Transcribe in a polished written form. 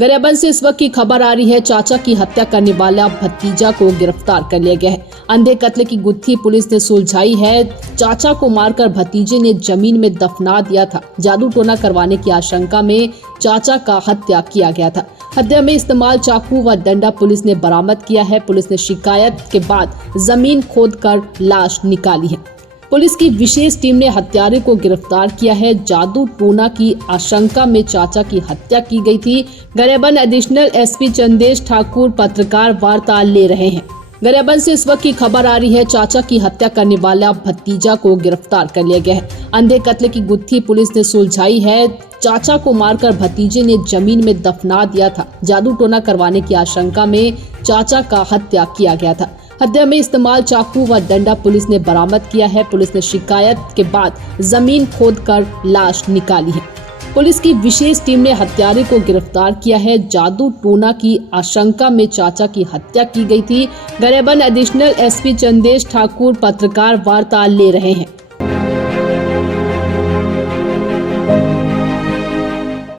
गरियाबंद से इस वक्त की खबर आ रही है। चाचा की हत्या करने वाला भतीजा को गिरफ्तार कर लिया गया है। अंधे कत्ल की गुत्थी पुलिस ने सुलझाई है। चाचा को मारकर भतीजे ने जमीन में दफना दिया था। जादू टोना करवाने की आशंका में चाचा का हत्या किया गया था। हत्या में इस्तेमाल चाकू व डंडा पुलिस ने बरामद किया है। पुलिस ने शिकायत के बाद जमीन खोदकर लाश निकाली है। पुलिस की विशेष टीम ने हत्यारे को गिरफ्तार किया है। जादू टोना की आशंका में चाचा की हत्या की गई थी। गरियाबंद एडिशनल एसपी चंदेश ठाकुर पत्रकार वार्ता ले रहे हैं। गरियाबंद से इस वक्त की खबर आ रही है। चाचा की हत्या करने वाला भतीजा को गिरफ्तार कर लिया गया है। अंधे कत्ल की गुत्थी पुलिस ने सुलझाई है। चाचा को मारकर भतीजे ने जमीन में दफना दिया था। जादू टोना करवाने की आशंका में चाचा का हत्या किया गया था। हत्या में इस्तेमाल चाकू व डंडा पुलिस ने बरामद किया है। पुलिस ने शिकायत के बाद जमीन खोदकर लाश निकाली है। पुलिस की विशेष टीम ने हत्यारे को गिरफ्तार किया है। जादू टोना की आशंका में चाचा की हत्या की गई थी। गरियाबंद एडिशनल एसपी चंदेश ठाकुर पत्रकार वार्ता ले रहे हैं।